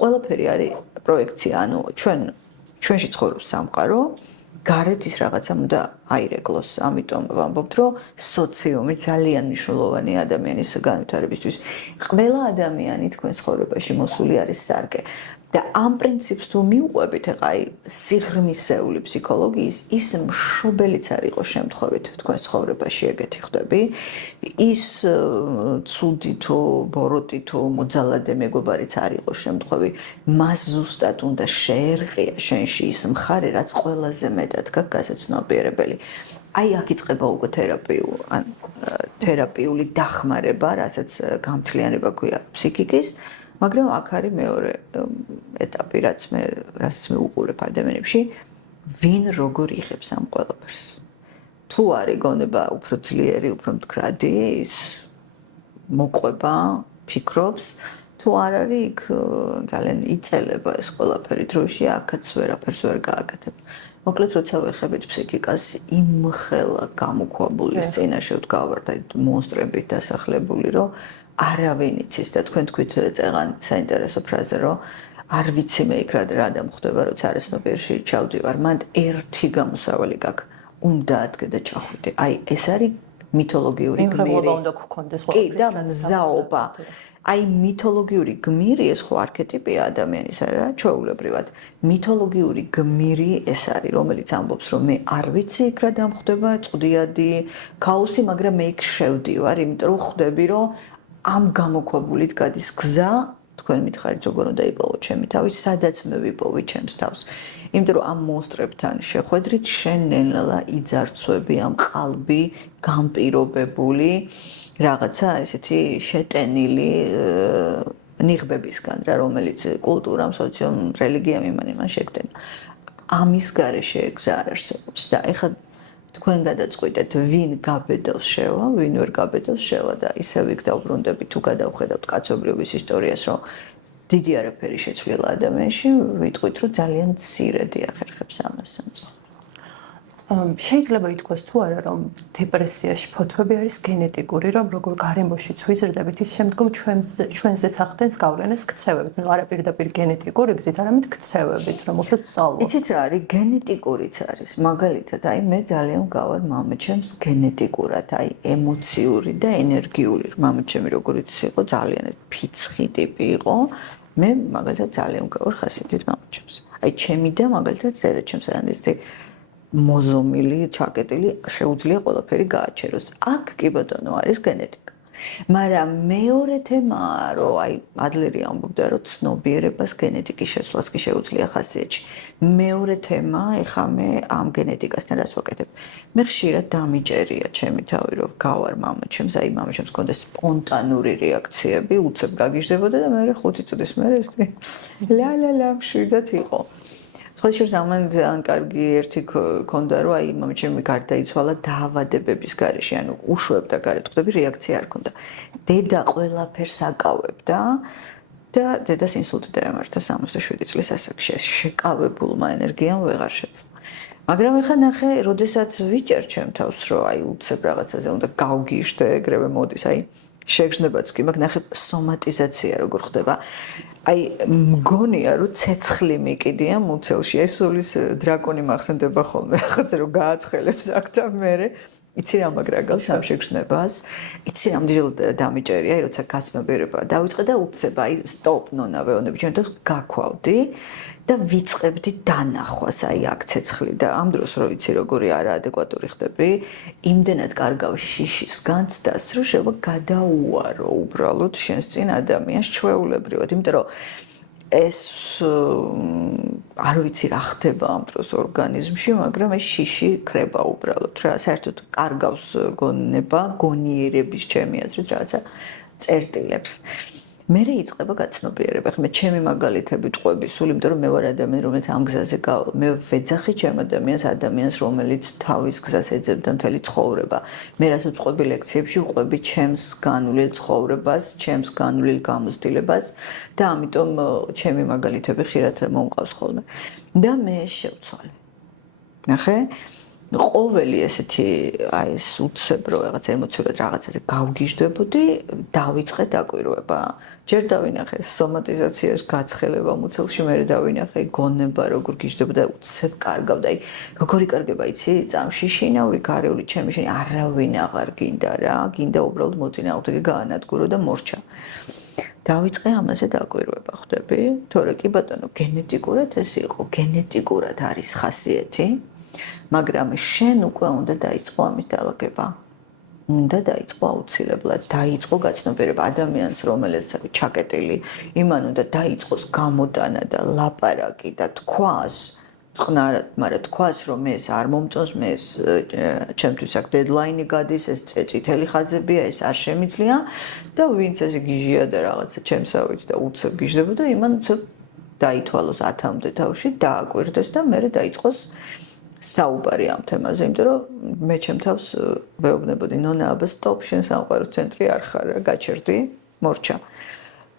ყველაფერი არის პროექცია ანუ ჩვენში ცხოვრობს სამყარო გარეთ ის რაღაცა უნდა აირეკლოს ამიტომ ვამბობთ რომ სოციუმი ძალიან მნიშვნელოვანი ადამიანის განვითარებისთვის ყველა ადამიანი თქვენ ცხოვრებაში მოსული არის სარკე და ამ პრინციპს თუ მიუყვებით ეხა აი სიღრმისეული ფსიქოლოგიის ის მშობელიც არ იყო შემთხვევით თქვენ ცხოვრებაში ეგეთი ხდები ის ცუდი თუ ბოროტი თუ მოძალადე მეგობარიც არ იყო შემთხვევი მას ზუსტად უნდა შეერყია შენში ის მხარე რაც ყველაზე მეტად გაქვს გასაცნობიერებელი აი აქ იწყება უკვე თერაპიული დახმარება რასაც გამთლიანება ქვია ფსიქიკის მაგრამ აქ არის მეორე ეტაპი რასაც მე უყურებ ადამიანებში ვინ როგორ იღებს ამ ყველაფერს თუ არის გონება უფრო ძლიერი უფრო მდგრადი ის მოყვება ფიქრობს თუ არ არის იქ ძალიან იწელება ეს ყველაფერი დროში აქაც ვერაფერს ვერ გააკეთებ მოკლედ როცა ვეხებით ფსიქიკას იმხელა გამოქვაბულის წინაშე ვდგავართ აი მონსტრებით დასახლებული რომ არავინ იცის და თქვენ თქვით წეღან საინტერესო ფრაზე რომ არ ვიცი მე იქ რა დამხდება როცა არასნობიერში ჩავდივარ მანდ ერთი გამოსავალი გაქვს უნდა ადგე და ჩახვიდე აი ეს არის მითოლოგიური გმირი უნდა გქონდეს კი და მზაობა აი მითოლოგიური გმირი ეს ხო არქეტიპია ადამიანის არა ჩვეულებრივად მითოლოგიური გმირი ეს არის რომელიც ამბობს რომ მე არ ვიცი იქ რა დამხდება წვდიადი ქაოსი მაგრამ მე იქ შევდივარ იმიტომ რომ ხვდები რომ ამ გამოქვაბულით გადის გზა თქვენ მითხარით როგორ უნდა იპოვო ჩემი თავი სადაც მე ვიპოვე ჩემს თავს იმიტომ რომ ამ მონსტრებთან შეხვედრით შენ ნელა იძარცვები ამ ყალბი გამპირობებული რაღაცა ესეთი შეტენილი ნიღბებისგან რა რომელიც კულტურამ სოციუმ რელიგიამ იმან შეგდენა ამის გარეშე გზა არ არსებობს და ეხლა თქვენ გადაწყვიტეთ ვინ გაბედავს შევა ვინ ვერ გაბედავს შევა და ისევ იქ დავბრუნდებით თუ გადავხედავთ კაცობრიობის ისტორიას რომ დიდი არაფერი შეცვლილა ადამიანში ვიტყვით რომ ძალიან მცირედი ახერხებს ამას სამწუხაროდ შეიძლება ითქვას თუ არა რომ დეპრესიაში ფოთვები არის გენეტიკური რომ როგორ გარემოშიც ვიზრდებით ის შემდგომ ჩვენზეც ახდენს გავლენას ქცევებით ну არა პირდაპირ გენეტიკური გზით არამედ ქცევებით რომელსაც სწავლობ იცით რა არის გენეტიკურიც არის მაგალითად აი მე ძალიან გავარ მამაჩემს გენეტიკურად აი ემოციური და ენერგიული მამაჩემი როგორიც იყო ძალიან ფიცხი ტიპი იყო მე მაგალითად ძალიან გავარ ხასიათით მამაჩემს აი ჩემი და მაგალითად დედაჩემს ანესტი მოზომილი, ჩაკეტილი, შეუძლია ყველაფერი გააჩეროს. აქ კი ბატონო არის გენეტიკა. მაგრამ მეორე თემაა, რომ აი ადლერი ამბობდა, რომ ცნობიერებას გენეტიკის შეცვლას კი შეუძლია ხასიათში. მეორე თემა, ეხა მე ამ გენეტიკასთან რას ვაკეთებ? მე ხშირად დამიჭერია ჩემი თავი, რომ გავარ მამაჩემს, აი მამაჩემს ქონდა სპონტანური რეაქციები, უცებ გაგიჟდებოდა და მე 5 წუთის მერე ეს ლა მშვიდად იყო. ხოშურს ამან ძალიან კარგი ერთი ქონდა რომ აი მამაჩემი გარდაიცვალა დაავადებების გარეშე ანუ უშვებდა გარეთ ხვდები რეაქცია არ ქონდა დედა ყველაფერს აკავებდა და დედას ინსულტი დაემართა 67 წლის ასაკში შეკავებულმა ენერგიამ ვეღარ შეძლო მაგრამ ეხა ნახე როდესაც ვიჭერ ჩემ თავს რომ აი უცებ რაღაცაზე უნდა გავგიჟდე ეგრევე მოდის აი შეგრძნებაც კი მაგ ნახე სომატიზაცია როგორ ხდება. აი მგონია რომ ცეცხლი მიკიდია მუცელში. ეს სულის დრაკონი მახსენდება ხოლმე. ახაც რომ გააცხელებს აქ და მე იცი რა მაგრა გავს ამ შეგრძნებას. იცი რამდენჯერ დამიჭერია, აი როცა გაცნობიერება დავიწყე და უცებ აი სტოპ ნონა ვეონები ჩვენ და გაქვავდი და ვიწყებდი დანახვას აი აქ ცეცხლი და ამ დროს რო იცი როგორი არაადეკვატური ხდები, იმდენად კარგავ შიშის განცდას, რომ შეიძლება გადაუარო უბრალოდ შენს წინ ადამიანს ჩვეულებრივად, იმიტომ რომ ეს არ ვიცი რა ხდება ამ დროს ორგანიზმში, მაგრამ ეს შიში ქრება უბრალოდ რა, საერთოდ კარგავს გონება, გონიერების ჩემი აზრით რაღაცა წერტილებს. მე იწყება გაცნობიერება. ხმე ჩემი მაგალითები ტყვები სულ, იმიტომ რომ მე ვარ ადამიანი, რომელიც ამ გზაზე მე ვეძახი ჩემ ადამიანს, რომელიც თავის გზას ეძებდა მთელი ცხოვრება. მე რასაც ვყვები ლექციებში, ვყვები ჩემს განვლილ ცხოვრებას, ჩემს განვლილ გამოცდილებას და ამიტომ ჩემი მაგალითები ხშირად მომყავს ხოლმე. და მე შევცვალე. ნახე? ყოველი ესეთი აი ეს უცებ რო რაღაც ემოციურად რაღაცაზე გავგიჟდებოდი, დავიწყე დაკვირვება. ჯერ დავინახე სომატიზაციას გაცხელება მუცელში, მე დავინახე გონება როგორ გიჟდებოდა, უცებ კარგავდა. აი როგორი კარგება იცი, წამში შინაური გარეული ჩემი შენი არავინ აღარ გინდა რა, გინდა უბრალოდ მოწინააღმდეგე გაანადგურო და მორჩა. დავიწყე ამაზე დაკვირვება, ხვდები? თორე კი ბატონო, გენეტიკურად ეს იყო, გენეტიკურად არის ხასიათი. მაგრამ შენ უკვე უნდა დაიწყო ამის დალაგება. უნდა დაიწყო აუცილებლად, დაიწყო გაცნობიერება ადამიანს, რომელიც ჩაკეტილი, იმან უნდა დაიწყოს გამოტანა და ლაპარაკი და თქვას, წყნარად, მაგრამ თქვას, რომ ეს არ მომწონს, მე ეს ჩემთვის აქ დედლაინი გადის, ეს წითელი ხაზებია, ეს არ შემიძლია და ვინც ეს გიჟია და რაღაცა ჩემსავით და უცებ გიჟდებოდა, იმან უცებ დაითვალოს 10-მდე თავში, დააკვირდეს და მე დაიწყოს საუბარი ამ თემაზე, იმიტომ რომ მე ჩემ თავს ვეუბნებოდი, ნონა აბა სტოპ, შენ სამყაროს ცენტრი არ ხარ, გაჩერდი, მორჩა.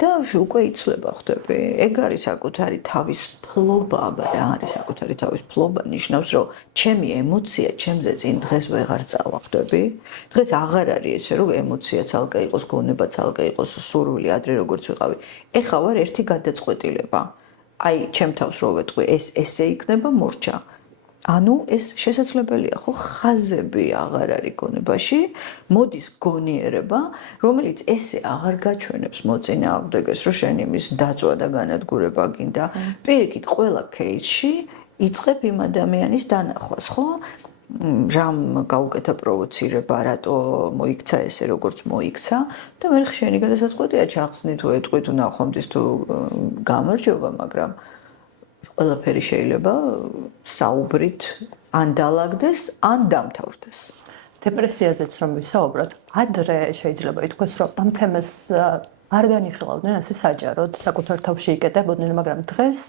და უკვე იცლება, ხვდები? ეგ არის საკუთარი თავის ფლობა, აბა რა არის საკუთარი თავის ფლობა, ნიშნავს, რომ ჩემი ემოცია ჩემზე წინ დღეს ვეღარ წავა, ხვდები? დღეს აღარ არის ესე, რომ ემოცია ცალკე იყოს, გონება ცალკე იყოს, სურვილი ადრე როგორც ვიყავი. ეხა ვარ ერთი გადაწყვეტილება. აი, ჩემ თავს რო ვეტყვი, ეს ესე იქნება, მორჩა. ანუ ეს შესაძლებელია, ხო, ხაზები აღარ არის გონებაში, მოდის გონიერება, რომელიც ესე აღარ გაჩვენებს მოწინააღმდეგეს, რომ შენი მის დაწვა და განადგურება გინდა. პირიქით, ყველა кейსში იწყებ იმ ადამიანის დანახვას, ხო? რამ გაუკეთა პროვოცირება, რატო მოიქცა ესე, როგორც მოიქცა და მე შენი გადასაწყვეტია ჩახსნი თუ ეტყვი თუ ნახვამდის თუ გამარჯობა, მაგრამ ყველაფერი შეიძლება საუბრით ან დაალაგდეს, ან დამთავრდეს. დეპრესიაზეც რომ ვისაუბროთ, ადრე შეიძლება ითქვას, რომ ამ თემას არ განიხილავდნენ ასე საჯაროდ, საკუთარ თავში იკეტებოდნენ, მაგრამ დღეს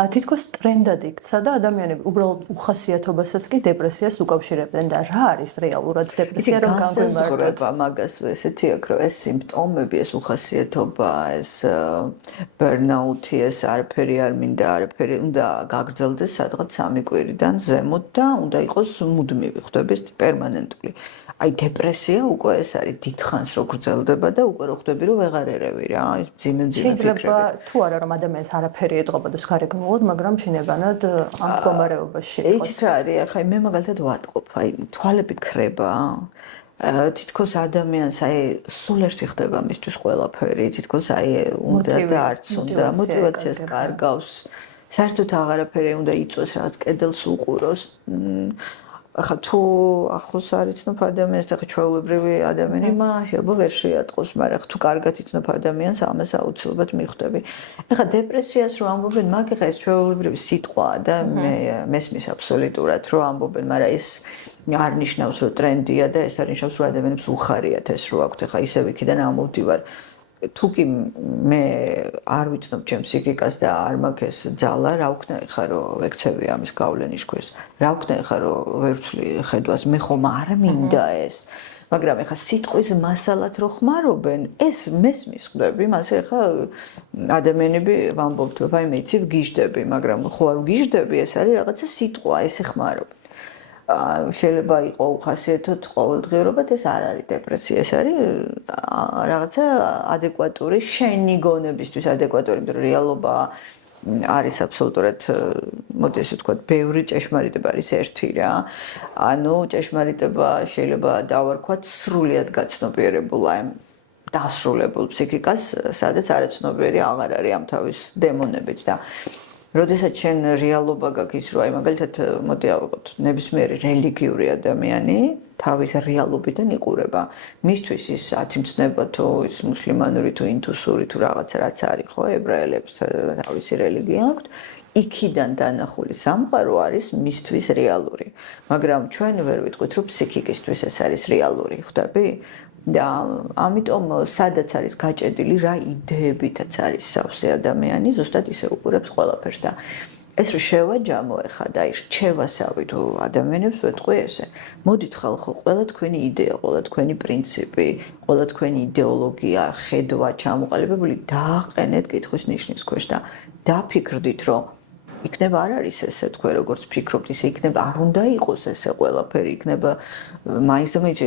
თითქოს ტრენდად იქცა და ადამიანები უბრალოდ უხასიათობასაც კი დეპრესიას უკავშირებდნენ და რა არის რეალურად დეპრესია რომ განგვიმარტოთ? მაგას ესეთი აქვს, რომ ეს სიმპტომები, ეს უხასიათობა, ეს ბერნაუთი, ეს არაფერი არ მინდა, არაფერი უნდა გაგრძელდეს სადღაც 3 კვირიდან ზემოთ და უნდა იყოს მუდმივი, ხვდები, პერმანენტული. აი დეპრესია უკვე ეს არის დიდხანს რო გრძელდება და უკვე რო ხვდები რომ ვეღარ ერევი რა, ის ძიმე ფიქრები. შეიძლება თუ არა რომ ადამიანს არაფერი ეტყობოდეს გარეგნულად, მაგრამ შინაგანად ამ მდგომარეობაში იყოს. იცით რა არის, ახლა მე მაგალითად ვატყობ, აი თვალები ქრება. თითქოს ადამიანს აი სულ ერთი ხდება მისთვის ყველაფერი, თითქოს აი უნდა და არც უნდა мотиваციას კარგავს. საერთოდ აღარაფერი უნდა იწვეს რაღაც კედელს უყუროს. ახლა თუ ახლოს არ იცნობ ადამიანს და ჩვეულებრივი ადამიანი შეიძლება ვერ შეატყოს, მაგრამ თუ კარგად იცნობ ადამიანს, ამას აუცილებლად მიხვდები. ახლა დეპრესიას რო ამბობენ, მაგ ეს ჩვეულებრივი სიტყვაა და მე მესმის აბსოლუტურად რო ამბობენ, მაგრამ ეს არ ნიშნავს რომ ტრენდია და ეს არ ნიშნავს რომ ადამიანებს უხარიათ ეს რო აქვთ. ახლა ისევ იქიდან ამოვდივარ. თუ კი მე არ ვიცნობ ჩემ ფსიქიკას და არ მაქვს ეს ძალა, რა ვქნა ეხა რომ ვექცევი ამის გავლენის ქვეშ. რა ვქნა ეხა რომ ვერ ვცვლი ხედვას, მე ხომ არ მინდა ეს. მაგრამ ეხა სიტყვის მასალად რო ხმარობენ, ეს მესმის ხვდები, მასე ეხა ადამიანები ვამბობთ, აი მე იცი ვგიჟდები, მაგრამ ხო არ ვგიჟდები, ეს არის რაღაცა სიტყვა, ესე ხმარობენ. შეიძლება იყო უხასიათოდ ყოველდღიურობა და ეს არ არის დეპრესია, ეს არის რაღაცა ადეკვატური შენი გონებისთვის ადეკვატური, იმიტომ რომ რეალობა არის აბსოლუტურად მოდი ესე ვთქვათ, ბევრი ჭეშმარიტება არის ერთი რა. ანუ ჭეშმარიტება შეიძლება დავარქვათ სრულიად გაცნობიერებულ აი დასრულებულ ფსიქიკას, სადაც არაცნობიერი აღარ არის ამ თავის დემონებით და როდესაც შენ რეალობა გაქვს ის რომ აი მაგალითად მოდი ავიღოთ ნებისმიერი რელიგიური ადამიანი თავის რეალობიდან იყურება. მისთვის ის ათიმცნება თუ ის მუსლიმანური თუ ინდუსური თუ რაღაცა რაც არის ხო ებრაელებს თავისი რელიგია აქვთ იქიდან დანახული სამყარო არის მისთვის რეალური. მაგრამ ჩვენ ვერ ვიტყვით რომ ფსიქიკისთვის ეს არის რეალური, ხვდები? და ამიტომ სადაც არის გაჭედილი რა იდეებითაც არის სავსე ადამიანი ზუსტად ისე უყურებს ყველაფერს და ეს რომ შევაჯამო ეხა და ის რჩევასავი თუ ადამიანებს ვეთყვი ესე მოდით ხალხო ყველა თქვენი იდეა ყველა თქვენი პრინციპი ყველა თქვენი იდეოლოგია ხედვა ჩამოყალიბებული დააყენეთ კითხვის ნიშნის ქვეშ და დაფიქრდით რომ იქნება არ არის ესე თქვენ როგორც ფიქრობთ ისე იქნება არ უნდა იყოს ესე ყველაფერი იქნება მაინც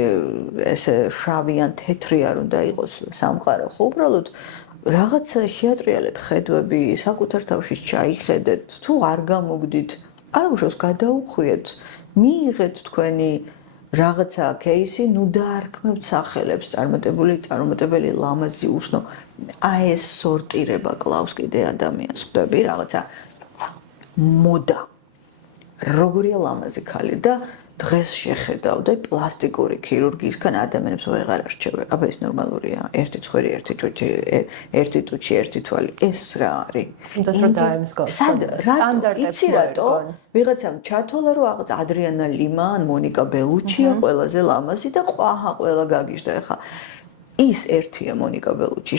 ესე შავი ან თეთრი არ უნდა იყოს სამყარო ხო უბრალოდ რაღაცა შეატრიალეთ ხედვები საკუთარ თავში ჩაიხედეთ თუ არ გამოგდით არ უშავს გადაუხვიეთ მიიღეთ თქვენი რაღაცა кейსი ნუ დაარქმევთ სახელებს წარმატებული ლამაზი უშნო აი ეს სორტირება კლავს კიდე ადამიანს ხვდები რაღაცა მოდა როგორია ლამაზი ქალი და დღეს შეხედავ და პლასტიკური ქირურგიისგან ადამიანებს ვეღარ არჩევ. აბა ეს ნორმალურია. ერთი ცხვირი, ერთი ჭუჭი, ერთი ტუჩი, ერთი თვალი. ეს რა არის? იმდენს რომ დაემსგავს. სტანდარტებს რატო? ვიღაცამ ჩათვალა რომ რაღაც ადრიანა ლიმა ან მონიკა ბელუჩია ყველაზე ლამაზი და ყვაჰა ყველა გაგიჟდა ეხა. ის ერთია მონიკა ბელუჩი.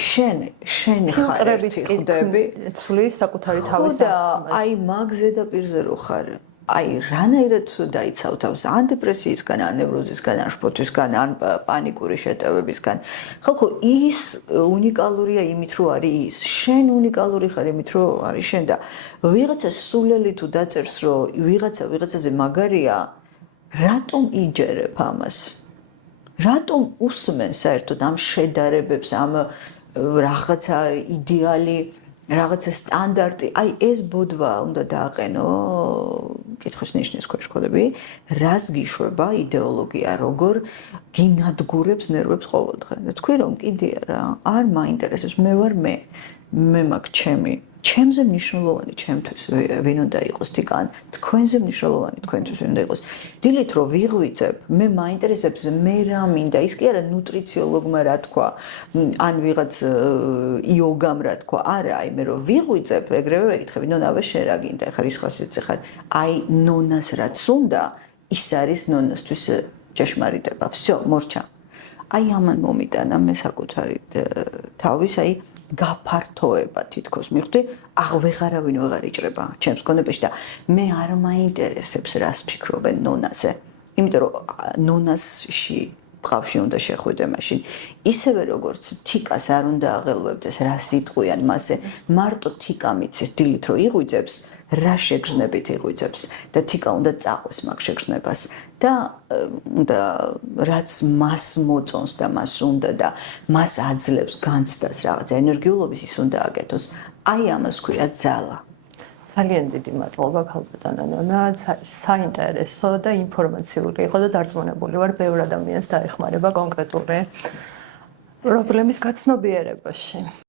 შენ ხარ ერთი ხდები. ცვლის საკუთარი თავის ახმას. აი მაგ ზედაპირზე რო ხარ აი რანაირად დაიცავ თავს ან დეპრესიისგან, ან ნევროზისგან, ან შფოთვისგან, ან პანიკური შეტევებისგან. ხალხო ის უნიკალურია იმით რომ არის ის. შენ უნიკალური ხარ იმით რომ არის შენ და ვიღაცა სულელი თუ დაწერს რომ ვიღაცაზე მაგარია, რატომ იჯერებ ამას? რატომ უსმენ საერთოდ ამ შედარებებს, ამ რაღაცა იდეალი რაღაცა სტანდარტი, აი ეს ბოდვა უნდა დააყენო კითხვის ნიშნის ქვეშ ხოდები, რას გიშვება იდეოლოგია, როგორ გინადგურებს ნერვებს ყოველდღე. და თქვი რომ კიდია რა, არ მაინტერესებს, მე ვარ მე მაგ ჩემზე მნიშვნელოვანი ჩემთვის ვინ უნდა იყოს თიკან, თქვენზე მნიშვნელოვანი თქვენთვის ვინ უნდა იყოს. დილით რომ ვიღვიძებ, მე მაინტერესებს მე რა მინდა, ის კი არა ნუტრიციოლოგმა რა თქვა, ან ვიღაც იოგამ რა თქვა, არა, აი მე რომ ვიღვიძებ, ეგრევე ვეკითხები, ნონავე შენ რა გინდა, ხარ ის ხასიათზე ხარ. აი ნონას რაც უნდა, ის არის ნონასთვის ჭეშმარიტება. всё, მორჩა. აი ამან მომიტანა მე საკუთარი თავის, აი გაფართოება თითქოს მიხვდი ვეღარავინ ვეღარ იჭრება ჩემს გონებაში და მე არ მაინტერესებს რას ფიქრობენ ნონაზე იმიტომ რომ ნონასში ბღავში უნდა შეხვიდე მაშინ ისევე როგორც თიკას არ უნდა აღელვებდეს რას იტყვიან მასე მარტო თიკა მიცის დილით რომ იღვიძებს რა შეგრძნებით იღვიძებს და თიკა უნდა წაყვეს მაგ შეგრძნებას და უნდა რაც მას მოწონს და მას უნდა და მას აძლევს განცდას რაღაც ენერგიულობის ის უნდა აკეთოს აი ამას ქვია ძალა ძალიან დიდი მადლობა ქალბატონო ნონა საინტერესო და ინფორმაციული იყო და დარწმუნებული ვარ ბევრ ადამიანს დაეხმარება კონკრეტული პრობლემის გაცნობიერებაში